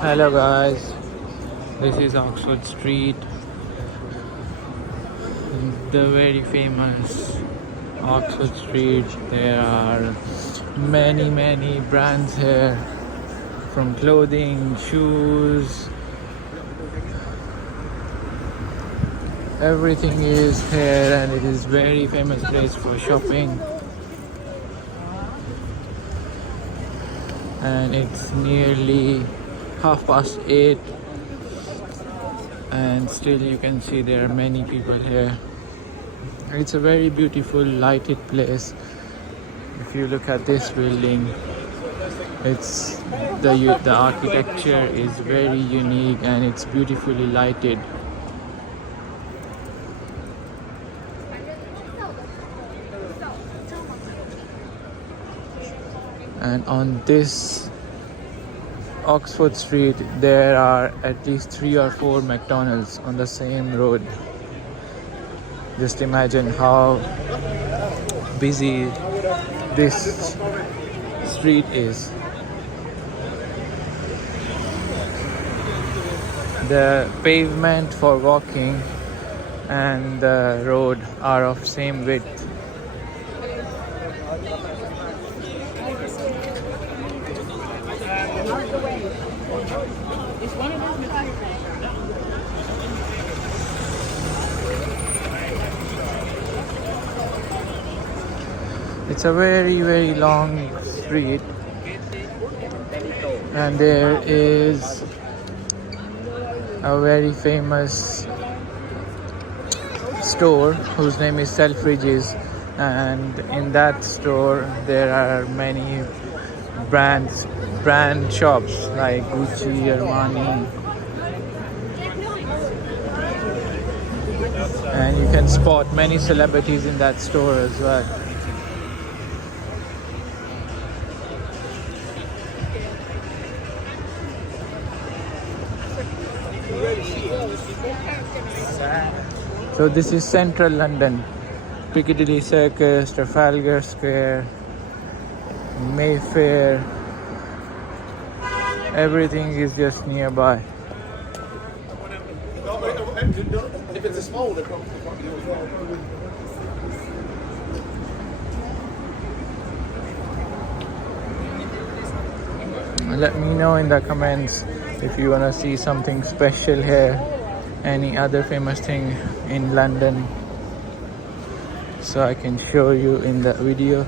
Hello guys, this is Oxford Street, the very famous Oxford Street. There are many brands here, from clothing, shoes, everything is here, and it is very famous place for shopping. And it's nearly 8:30, and still you can see there are many people here. It's a very beautiful lighted place. If you look at this building, it's the architecture is very unique and it's beautifully lighted. And on this Oxford Street, there are at least 3 or 4 McDonald's on the same road. Just imagine how busy this street is. The pavement for walking and the road are of same width. It's a very long street, and there is a very famous store whose name is Selfridges, and in that store there are many brand shops like Gucci, Armani, and you can spot many celebrities in that store as well. So this is central London, Piccadilly Circus, Trafalgar Square, Mayfair. Everything is just nearby. If it's a small, Let me know in the comments if you want to see something special here, any other famous thing in London, so I can show you in the video.